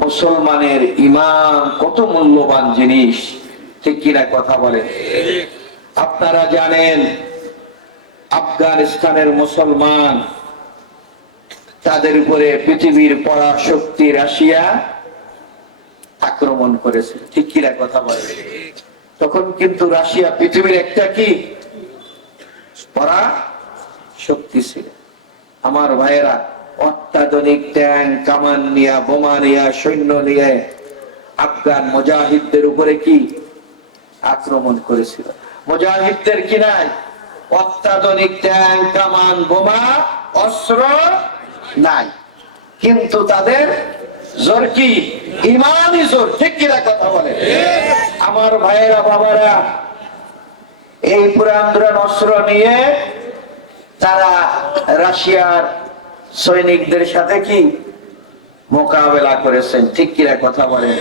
মুসলমানের ঈমান কত মূল্যবান জিনিস, ঠিক কিনা কথা বলেন? আপনারা জানেন আফগানিস্তানের মুসলমান, তাদের উপরে পৃথিবীর পরাশক্তি রাশিয়া আক্রমণ করেছে, ঠিক কিনা কথা বলেন? তখন কিন্তু রাশিয়া পৃথিবীর একটা কি পরাশক্তি ছিল। আমার ভাইয়েরা, অত্যাধুনিক ট্যাঙ্ক, কামান নিয়ে, বোমা নিয়ে, সৈন্য নিয়ে আফগান মুজাহিদদের উপরে কি আক্রমণ করেছিল। মুজাহিদদের কি নাই? অত্যাধুনিক ট্যাঙ্ক, কামান, বোমা, অস্ত্র নাই, কিন্তু তাদের জোর কি? ঈমানি জোর, ঠিক কিনা কথা বলে? আমার ভাইয়েরা, বাবারা, এই পুরান অস্ত্র নিয়ে তারা রাশিয়ার সৈনিকদের সাথে কি মোকাবেলা করেছেন, ঠিক কিনা কথা বলেন?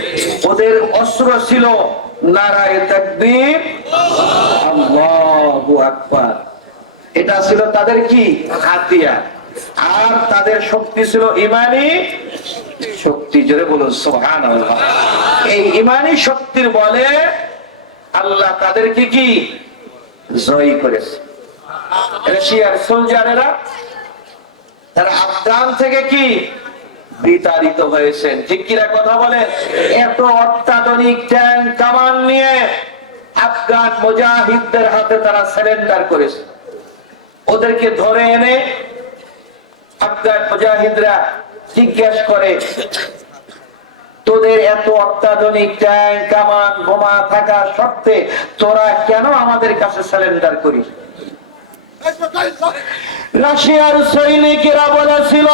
ওদের অস্ত্র ছিল নারায়ে তাকবীর, আল্লাহু আকবার, এটা ছিল তাদের কি হাতিয়ার। আর তাদের শক্তি ছিল ঈমানি শক্তি। জোরে বলুন সুবহানাল্লাহ। এই ঈমানি শক্তির বলে আল্লাহ তাদেরকে কি জয়ী করেছে। রাশিয়ার সোলজারেরা তারা আফগান থেকে কি বিতাড়িত হয়েছেন, ঠিক কিনা কথা বলেন? এত অত্যাধুনিক ট্যাঙ্ক, কামান নিয়ে আফগান মুজাহিদদের হাতে তারা সারেন্ডার করেছে। ওদেরকে ধরে এনে আফগান মুজাহিদরা জিজ্ঞাসা করে, তোদের এত অত্যাধুনিক ট্যাঙ্ক, কামান, বোমা থাকা সত্ত্বে তোরা কেন আমাদের কাছে সারেন্ডার করিস? রাশিয়ার সৈনিকেরা বলেছিল,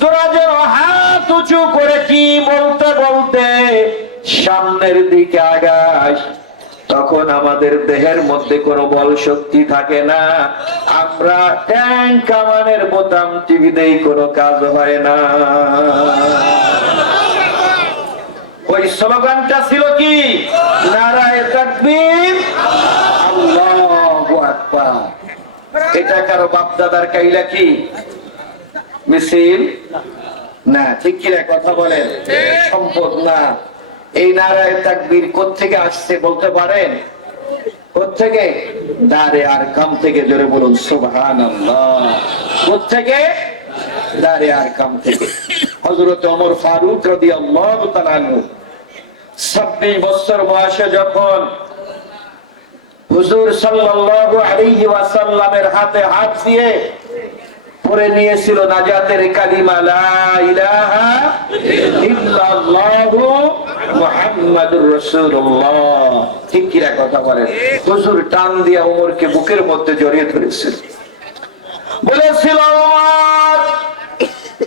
তোরা যেন হাত উঁচু করে কি বলতে বলতে সামনের দিকে আগাস, তখন আমাদের দেহের মধ্যে কোনো বল শক্তি থাকে না, আমরা ট্যাঙ্ক, কামানের বোতাম টিভিতেই কোনো কাজ হয় না। ওই স্লোগানটা ছিল কি? নারায়ে তাকবীর, আল্লাহু আকবার। এটা কারো বাপদাদার কাইলা কি মিছিল না, ঠিক কিনা কথা বলেন? সম্পদ না। এই নারায়ে তাকবীর কোত্থেকে আসছে বলতে পারেন? কোত্থেকে? দারে আরকাম থেকে। জোরে বলুন সুবহানাল্লাহ। কোত্থেকে? দারে আরকাম থেকে। হযরত ওমর ফারুক রাদিয়াল্লাহু তাআলা আনহু 26 বছর বয়সে যখন হুজুর সাল্লাল্লাহু আলাইহি ওয়াসাল্লামের হাতে হাত দিয়ে পড়ে নিয়েছিল নাজাতের কালিমা, লা ইলাহা ইল্লাল্লাহু মুহাম্মাদুর রাসূলুল্লাহ, ঠিক কিনা কথা বলেন? হুজুর টান দিয়া ওমরকে বুকের মধ্যে জড়িয়ে ধরেছিল, বলেছিল, ওমর,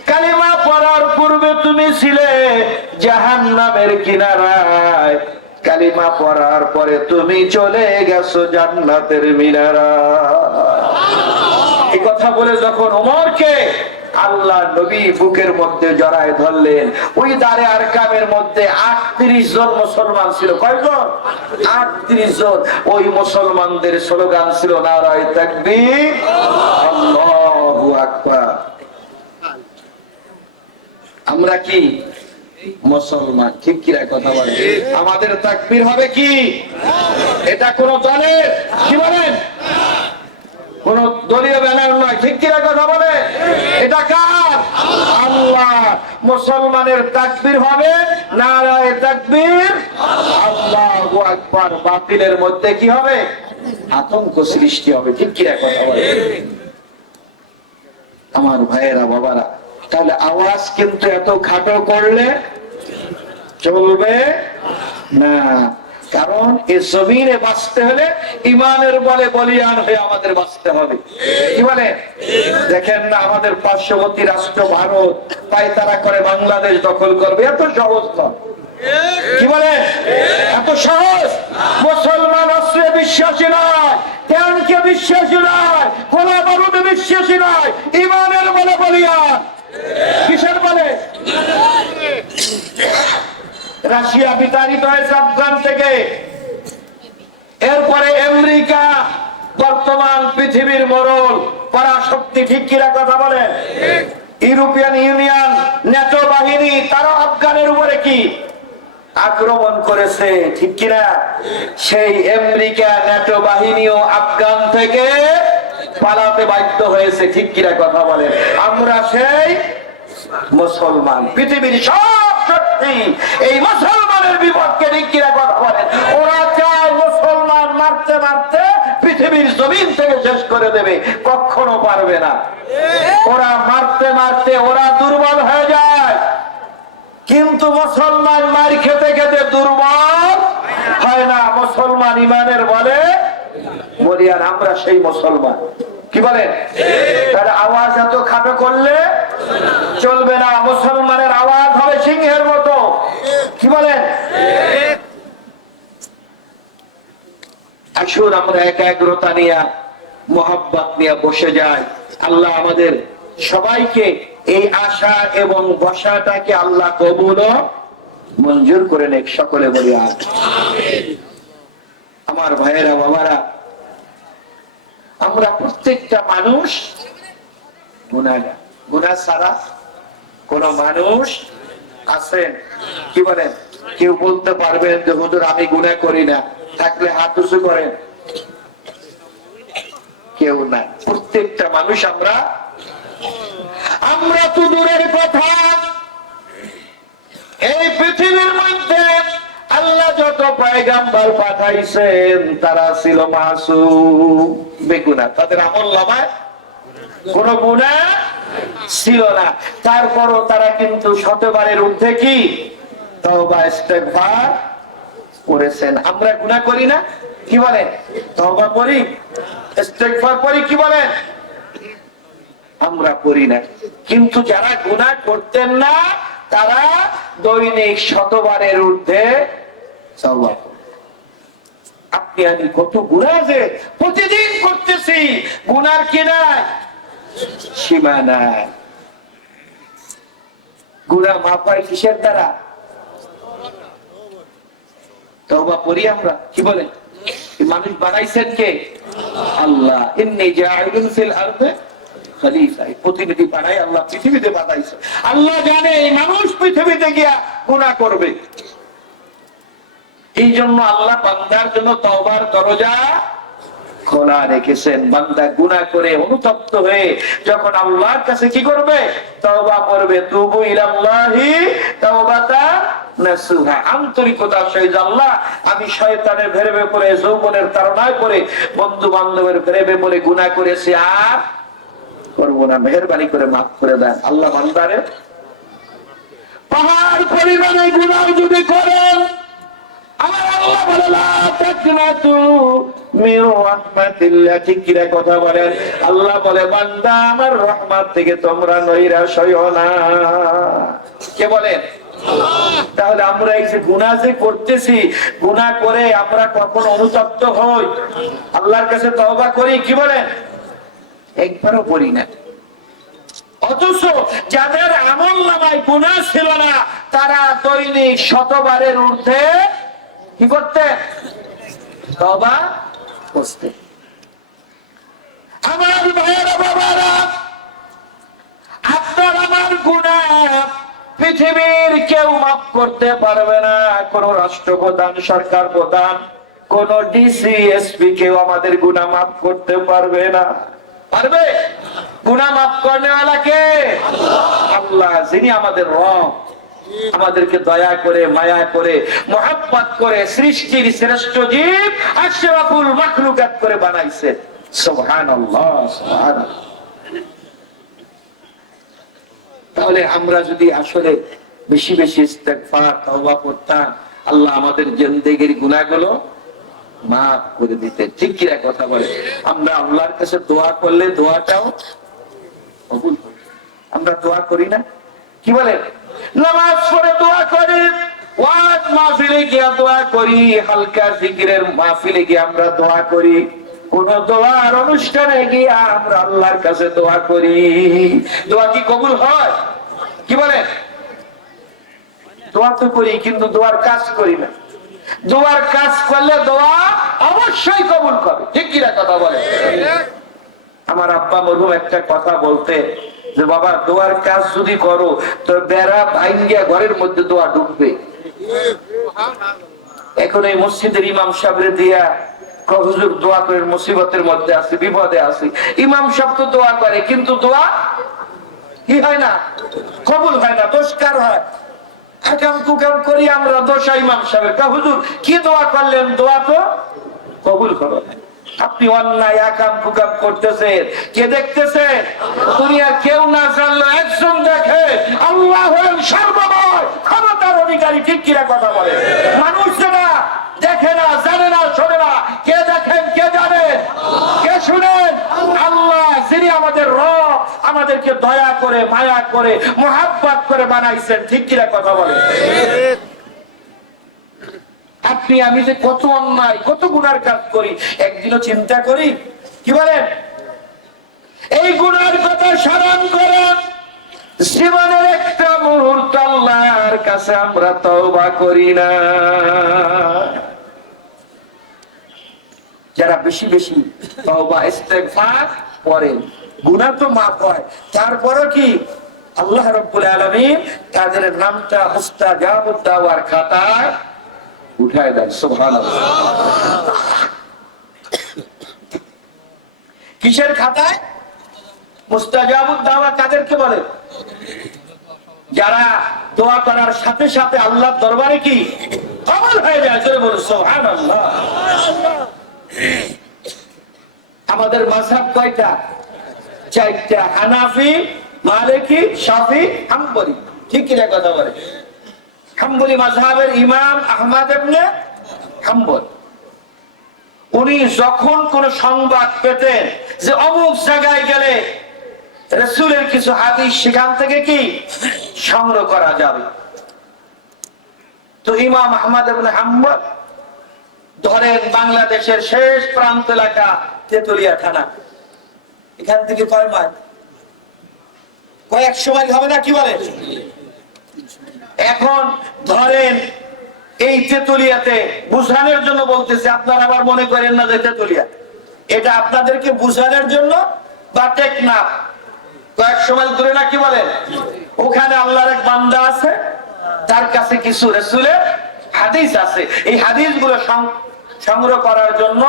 কালিমা পড়ার পূর্বে তুমি ছিলে জাহান্নামের কিনারায়, কালিমা পড়ার পরে তুমি চলে গেছো জান্নাতের মিনারায়। এই কথা বলে যখন ওমরকে আল্লাহ নবী বুকের মধ্যে জড়ায় ধরলেন, ওই দারে আরকামের মধ্যে 38 জন মুসলমান ছিল। কয়জন? 38 জন। ওই মুসলমানদের স্লোগান ছিল নারায়ে তাকবীর, আল্লাহু আকবার। আমরা কি মুসলমান, ঠিক কিনা কথা বলেন? আমাদের তাকবীর হবে কি? এটা কোন দলের, কি বলেন, কোন দলীয় ব্যানার নয়, ঠিক কিনা কথা বলে? এটা কার? আল্লাহ। মুসলমানের তাকবীর হবে নারায়ে তাকবীর, আল্লাহু আকবার। বাতিলের মধ্যে কি হবে? আতঙ্ক সৃষ্টি হবে, ঠিক কিনা কথা বলে? আমার ভাইয়েরা, বাবারা, তাহলে আওয়াজ কিন্তু এত খাটো করলে চলবে না, কারণ এই জমিনে বাঁচতে হলে ঈমানের বলে বলিয়ান হয়ে আমাদের বাঁচতে হবে। কি বলে? দেখেন না, আমাদের পার্শ্ববর্তী রাষ্ট্র ভারত পায়তারা করে বাংলাদেশ দখল করবে, এত সহজ নয়। কি বলে? এত সহজ? মুসলমান অস্ত্রে বিশ্বাসী নয়, ট্যাঙ্কে বিশ্বাসী নয়, গোলা বারুদে বিশ্বাসী নয়, ঈমানের বলে বলিয়ান। কিসের বলে? রাশিয়া বিতাড়িত হয়েছে আফগান থেকে, এরপরে আমেরিকা বর্তমান পৃথিবীর মোড়ল পরাশক্তি, ঠিক কিনা কথা বলেন? ইউরোপিয়ান ইউনিয়ন, ন্যাটো বাহিনী, তারা আফগানের উপরে কি আক্রমণ করেছে, ঠিক কিনা? সেই আমেরিকা ন্যাটো বাহিনীও আফগান থেকে পালাতে বাধ্য হয়েছে, ঠিক কিনা কথা বলেন? আমরা সেই মুসলমান, পৃথিবীর সব শক্তি এই মুসলমানের বিপক্ষে, ঠিক কিনা কথা বলেন? ওরা চায় মুসলমান মারতে মারতে পৃথিবীর জমিন থেকে শেষ করে দেবে, কখনো পারবে না। ওরা মারতে মারতে ওরা দুর্বল হয়ে যায়, কিন্তু মুসলমান মার খেতে খেতে দুর্বল হয় না। মুসলমান ইমানের বলে বলিয়ান, আমরা সেই মুসলমান, কি বলেন? তার আওয়াজ এত খাটো করলে চলবে না, মুসলমানের আওয়াজ হবে সিংহের মতো, কি বলেন? আসুন আমরা একাগ্রতা নিয়ে, মোহাব্বত নিয়ে বসে যাই। আল্লাহ আমাদের সবাইকে এই আশা এবং বসাটাকে আল্লাহ কবুল ও মঞ্জুর করে নেক, সকলে বলি আমিন। আমার ভাইয়েরা, বাবারা, আমরা প্রত্যেকটা মানুষ গুনাহগার। গুনাহ ছাড়া কোন মানুষ আছেন? কি বলেন? কেউ বলতে পারবেন যে হুজুর আমি গুনাহ করি না? থাকলে হাত উঁচু করেন। কেউ না, প্রত্যেকটা মানুষ আমরা তো দূরের কথা, এই পৃথিবীর মধ্যে আল্লাহ যত পয়গাম্বর পাঠাইছেন তারা ছিল মাসুম, বেগুনাহ, তাদের আমলনামায় কোনো গুনাহ ছিল না। তারপরও তারা কিন্তু শতবারের ঊর্ধ্বে কি তওবা ইস্তেগফার করেছেন। আমরা গুনাহ করি না? কি বলেন? তওবা করি, ইস্তেগফার করি, কি বলেন? আমরা করি না। কিন্তু যারা গুনাহ করতেন না তারা দৈনিক শতবারের ঊর্ধ্বে তওবা। আপনি আমি কত গুনাহ যে প্রতিদিন করতেছি, গুনার কি নাই সীমা নাই। গুনাহ মাফ হয় কিসের দ্বারা? তওবা করি আমরা, কি বলেন? মানুষ বানাইছেন কে? আল্লাহ। ইন্নী জাইলুন ফিল আরদি খলিফা, প্রতিনিধি বানাই আল্লাহ পৃথিবীতে বানাইছে। আল্লাহ জানে এই মানুষ পৃথিবীতে গিয়া গুনাহ করবে, এই জন্য আল্লাহ বান্দার জন্য তওবার দরজা খোলা রেখেছেন। বান্দা গুনাহ করে অনুতপ্ত হয়ে যখন আল্লাহর কাছে কি করবে? তওবা করবে। তুবু ইলাল্লাহি তাওবাতান নাসুহা, আন্তরিকতার সহিত আল্লাহ আমি শয়তানের ভেড়ে পড়ে, যৌবনের তাড়নায় পড়ে, বন্ধু বান্ধবের ভেড়ে পড়ে গুনাহ করেছি, আর করবো না, মেহেরবানি করে মাফ করে দেন। আল্লাহ বান্দারে পাহাড় পরিমাণে গুনাহ যদি করেন, আমার আল্লাহ বলে লা তাকনাতু মির রাহমাতিল্লাহ, ঠিক কি কথা বলেন? আল্লাহ বলে বান্দা আমার রহমত থেকে তোমরা নৈরাশ হইও না। কে বলেন? তাহলে আমরা এই যে গুনাহ যে করতেছি, গুনাহ করে আমরা কখন অনুতপ্ত হই, আল্লাহর কাছে তওবা করি, কি বলেন? একবারও করি না। অথচ যাদের আমলনামায় গুনাহ ছিল না তারা দৈনিক শতবারের ঊর্ধ্বে কি করতে? তওবা করতে। আমার ভাইয়েরা, বাবারা, আপনার আমার গুনাহ পৃথিবীর কেউ মাফ করতে পারবে না। কোন রাষ্ট্রপ্রধান, সরকার প্রধান, কোন ডিসি, এসপি কেউ আমাদের গুনাহ মাফ করতে পারবে না। পারবে? গুনাহ মাফ করনেওয়ালা কে? আল্লাহ, যিনি আমাদের রব, আমাদেরকে দয়া করে, মায়া করে, মোহাব্বত করে সৃষ্টির শ্রেষ্ঠ জীব আশরাফুল মাখলুকাত করে বানাইছে। সুবহানাল্লাহ, সুবহানাল্লাহ। তাহলে আমরা যদি আসলে বেশি বেশি ইস্তেগফার, তওবা করতাম, আল্লাহ আমাদের জিন্দেগির গুনাহগুলো মাফ করে দিতে, ঠিক কি কথা বলে? আমরা আল্লাহর কাছে দোয়া করলে দোয়াটাও কবুল হবে। আমরা দোয়া করি না? কি বলে? নামাজ পড়ে দোয়া করি, ওয়াজ মাহফিলে গিয়ে দোয়া করি, হালকা জিকিরের মাহফিলে গিয়ে আমরা দোয়া করি, কোন দোয়ার অনুষ্ঠানে গিয়ে আমরা আল্লাহর কাছে দোয়া করি। দোয়া কি কবুল হয়? কি বলে? দোয়া তো করি কিন্তু দোয়ার কাজ করি না। দোয়ার কাজ করলে দোয়া অবশ্যই কবুল করে, ঠিক কিনা কথা বলে? আমার আব্বা মরহুম একটা কথা বলতে, যে বাবা দোয়ার কাজ যদি করো তো বেড়া ভাঙ্গিয়া ঘরের মধ্যে দোয়া ঢুকবে। এখন এই মসজিদের ইমাম সাহেবরে দিয়া হুজুর দোয়া করেন, মুসিবতের মধ্যে আছে, বিপদে আছে। ইমাম সাহেব তো দোয়া করে, কিন্তু দোয়া কি হয় না, কবুল হয় না, দোষকার হয়। আকাম কুকাম করি আমরা, দোষা ইমাম সাহেবের। হুজুর কি দোয়া করলেন, দোয়া তো কবুল করো। আপনি অন্যায় আকাম কুকাম করতেছেন, কে দেখতেছেন? দুনিয়ার কেউ না জানলো একজন দেখে। আল্লাহ হলেন সর্বময় ক্ষমতার অধিকারী। ঠিক কিনা কথা বলে? মানুষ যেটা দেখে না, জানে না, শোনে না, কে দেখেন, কে জানেন, কে শুনেন? আল্লাহ, যিনি আমাদের রব, আমাদেরকে দয়া করে, মায়া করে, মোহাব্বত করে বানাইছেন। ঠিক কিনা কথা বলে? আপনি আমি যে কত অন্যায়, কত গুনার কাজ করি, একদিনও চিন্তা করি? কি বলেন? এই গুনার কথা স্মরণ করে জীবনের একটা মুহূর্ত আল্লাহর কাছে আমরা তওবা করি না। যারা বেশি বেশি তওবা ইস্তেগফার করেন, গুনাহ তো মাফ হয়, তারপরও কি আল্লাহ রাব্বুল আলামিন তাদের নামটা মুস্তাজাবুদ দাওয়ার খাতায় উঠায় দেন। সুবহানাল্লাহ। কিসের খাতায়? মুস্তাজাবুদ দাওয়া কাদেরকে বলে? যারা দোয়া করার সাথে সাথে আল্লাহর দরবারে কি কবুল হয়ে যায়। জোরে বলুন সুবহানাল্লাহ। আমাদের মাযহাব কয়টা? চারটা। হানাফি, মালিকি, শাফি, হাম্বলি। ঠিক কি না কথা বলে? হাম্বলি মাযহাবের ইমাম আহমদ ইবনে হাম্বল, উনি যখন কোন সংবাদ পেতেন যে অমুক জায়গায় গেলে রাসূলের কিছু হাদিস সেখান থেকে কি সংগ্রহ করা যাবে, তো ইমাম আহমদ ইবনে হাম্বল ধরেন বাংলাদেশের শেষ প্রান্ত এলাকা তেতুলিয়া থানা, এখান থেকে কয় মাইল? কয়েকশো মাইল হবে না? কি বলে? এখন ধরেন এই তেতুলিয়াতে বুঝানোর জন্য বলতেছে, আপনারা আবার মনে করেন না যে তেতুলিয়া, এটা আপনাদেরকে বুঝানোর জন্য, বা টেকনাফ কয়েকশো মাইল দূরে না, কি বলেন? ওখানে আল্লাহর এক বান্দা আছে, তার কাছে কিছু রাসূলের হাদিস আছে। এই হাদিসগুলো সংগ্রহ করার জন্য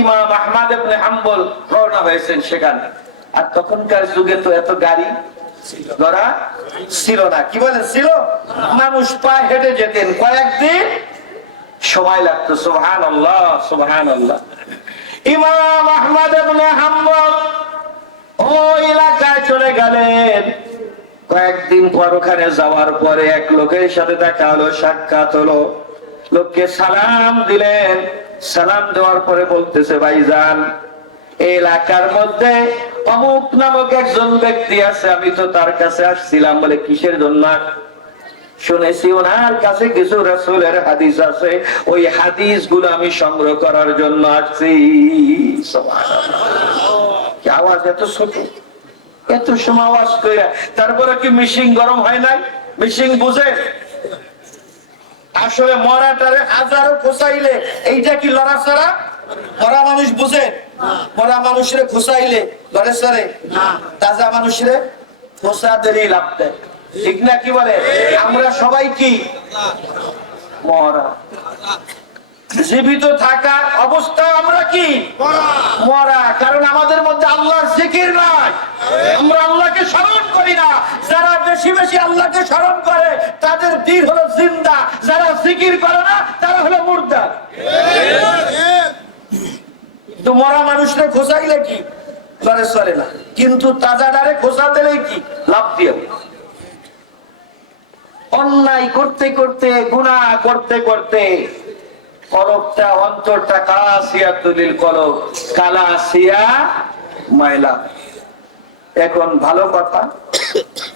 ইমাম আহমদ ইবনে হাম্বল রওনা হয়েছেন সেখানে। আর তখনকার যুগে তো এত গাড়ি ঘোড়া ছিল না। কি বলেন? ছিল। মানুষ পায়ে হেঁটে যেতেন, কয়েকদিন সময় লাগতো। সুবহানাল্লাহ, সুবহানাল্লাহ। ইমাম আহমদ ইবনে হাম্বল ওই এলাকায় চলে গেলেন। কয়েকদিন পর ওখানে যাওয়ার পরে এক লোকের সাথে দেখা হলো, সাক্ষাৎ হলো। লোককে সালাম দিলেন। সালাম দেওয়ার পরে বলতেছে, ভাইজান, এই এলাকার মধ্যে অমুক নামক একজন ব্যক্তি আছে, আমি তো তার কাছে আসছিলাম। বলে কিসের জন্য? শুনেছি ওনার কাছে কিছু রাসূলের হাদিস আছে, ওই হাদিস গুলো আমি সংগ্রহ করার জন্য আসছি। সুবহানাল্লাহ। আওয়াজ এত ছোট, এত সময় আওয়াজ করে, তারপরে কি মেশিন গরম হয় নাই? মেশিন বুঝে আসলে মরাটারে হাজারো খোঁচাইলে এইটা কি লড়াছড়া? মরা মানুষ বুঝে? মরা মানুষের খোঁচাইলে লড়ে চড়ে? তাজা মানুষের খোঁচা দিলেই লাভ দেয়। ঠিক না? কি বলে? আমরা সবাই কি মরা। জীবিত থাকার অবস্থা আমরা কি মরা, কারণ আমাদের মধ্যে আল্লাহর জিকির নাই, আমরা আল্লাহকে স্মরণ করি না। যারা বেশি বেশি আল্লাহকে স্মরণ করে তাদের দিল হলো জিন্দা, যারা জিকির করে না তারা হলো মুর্দা। তো মরা মানুষরা খোঁচাইলে কি লড়ে চলে না, কিন্তু তাজা ডারে খোঁচা দিলেই কি লাভ দিয়ে। অন্যায় করতে করতে, গুনাহ করতে করতে কলবটা, অন্তরটা কালাসিয়া তুলিল কলব, কালাসিয়া ময়লা। এখন ভালো কথা,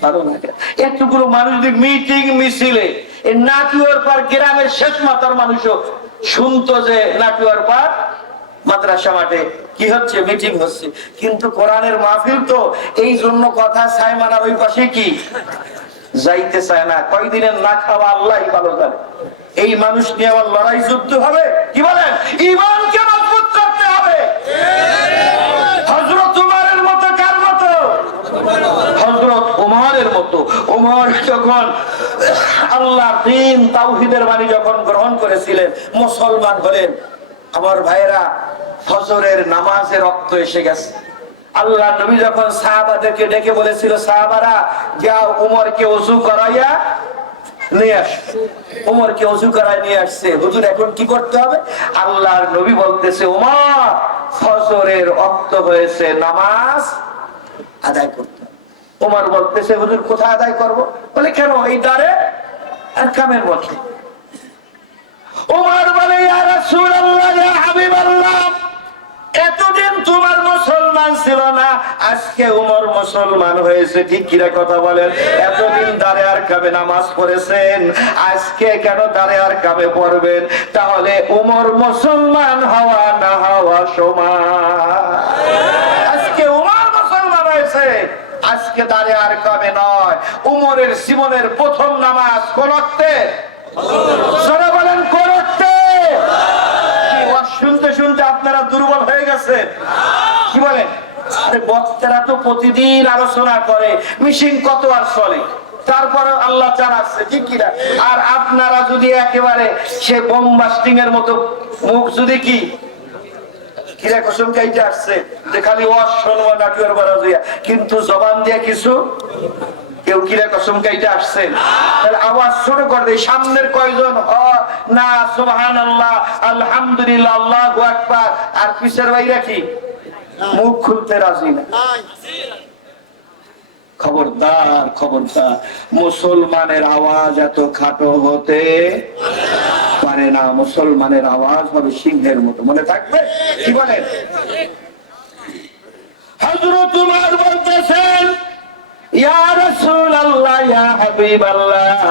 ভালো লাগে এতগুলো মানুষ যদি মিটিং মিছিলে এই নাটুয়ার পার গ্রামের শেষ মাথার মানুষও শুনতো যে নাটুয়ার পার মাদ্রাসা মাঠে কি হচ্ছে, মিটিং হচ্ছে, কিন্তু কোরআনের মাহফিল তো এই জন্য কথা চায় মানার ওই পাশে কি যাইতে চায় না। কয়দিনের না খাওয়া আল্লাহই ভালো জানে। এই মানুষ নিয়ে আবার লড়াই যুদ্ধ হবে। কি বলেন? ঈমানকে মজবুত করতে হবে। হযরত উমরের মতো, কার মতো? হযরত হতো। ওমর যখন আল্লাহর দ্বীন তাওহীদের বাণী যখন গ্রহণ করেছিলেন, মুসলমান হলেন, আমার ভাইরা ফজরের নামাজে রক্ত এসে গেছে। আল্লাহ নবী যখন সাহাবাদেরকে ডেকে বলেছিল, সাহাবারা যাও ওমরকে ওযু করাইয়া নিয়ে আস। ওমরকে ওযু করায় নিয়ে আসছে। হুজুর এখন কি করতে হবে? আল্লাহর নবী বলতেছে, ওমর ফজরের ওয়াক্ত হয়েছে, নামাজ আদায় করতে হবে। ওমর বলতেছে, হুজুর কোথায় আদায় করব? বলে কেন? এই দাঁড়ে আর কামের মধ্যে। ওমর বলে, ইয়া রাসূলুল্লাহ, ইয়া হাবিবাল্লাহ, এতদিন তোমার মুসলমান ছিল না, আজকে উমর মুসলমান হয়েছে, ঠিক কিরা কথা বলেন? এতদিন দাঁড়ে আর কামে নামাজ পড়েছেন, আজকে কেন দাঁড়ে আর কামে পড়বেন? তাহলে উমর মুসলমান হওয়া না হওয়া সমান। আজকে উমর মুসলমান হয়েছে, আজকে দাঁড়ে আর কামে নয়। উমরের জীবনের প্রথম নামাজ কোন ওয়াক্তে? যারা বলেন কোন ওয়াক্তে? শুনতে শুনতে আপনারা দুর্বল হয়ে গেছেন, কি বলেন? আরে বক্তারা তো প্রতিদিন আলোচনা করে, মিশিং কত আর চলে, তারপরে আল্লাহ চালাচ্ছে, ঠিক কিনা? আর আপনারা যদি একেবারে সে বোমবাস্টিং এর মতো মুখ যদি কি কিরা কসম কাইতে আসছে যে খালি ওয়াজ শুনবো নাটুয়ার বাড়া দিয়া, কিন্তু জবান দিয়ে কিছু কেউ কিরা কসম কাইতে আসছেন, তাহলে আওয়াজ ছোট করে দেয়। সামনের কয়জন না সুবহানাল্লাহ, আলহামদুলিল্লাহ, আল্লাহু আকবার, আর পিছের ভাইরা কি মুখ খুলতে রাজি না। খবরদার, খবরদার, মুসলমানের আওয়াজ এত খাটো হতে পারে না। মুসলমানের আওয়াজ হবে সিংহের মতো, মনে থাকবে, কি বলেন? হযরত উমর বলতেছেন, ইয়া রাসূলুল্লাহ, ইয়া হাবিবাল্লাহ,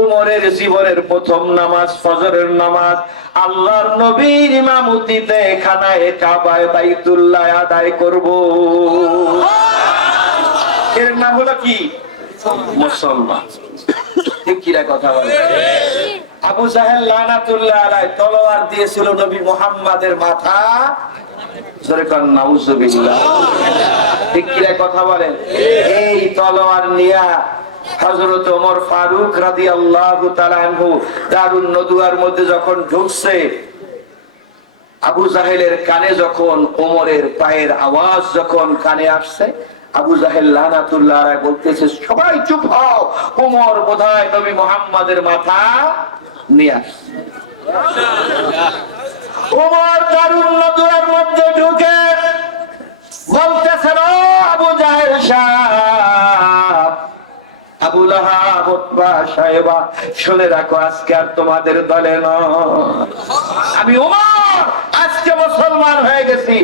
উমরের জীবনের প্রথম নামাজ ফজরের নামাজ আল্লাহর নবীর ইমামতিতে খানায়ে কাবায় বাইতুল্লাহ আদায় করব। এর নাম হলো কি? মুসলমান, ঠিক কিরা কথা বলে? আবু জাহেল লানাতুল্লাহ আলাইহি তলোয়ার দিয়েছিল নবী মুহাম্মাদের মাথা, জোরে কোন নাউজুবিল্লাহ, ঠিক কিরা কথা বলেন? এই তলোয়ার নিয়া হযরত ওমর ফারুক রাদিয়াল্লাহু তাআলা আনহু দারুন নদুয়ার মধ্যে যখন ঢুকছে, আবু জাহেলের কানে যখন ওমরের পায়ের আওয়াজ যখন কানে আসছে, আবু জাহেল লানাতুল্লাহ আলাইহি বলতেছে, সবাই চুপ হও, ওমর বোধহয় নবী মুহাম্মাদের মাথা নিয়ে আসছে। ওমর দারুন নদুয়ার মধ্যে ঢুকে বলতেছেন, ও আবু জাহেল সাহেব, আবু লাহাব, উতবা, শায়বা, শুনে রাখো, আজকে আর তোমাদের দলে নয়, আমি ওমর আজকে মুসলমান হয়ে গেছি।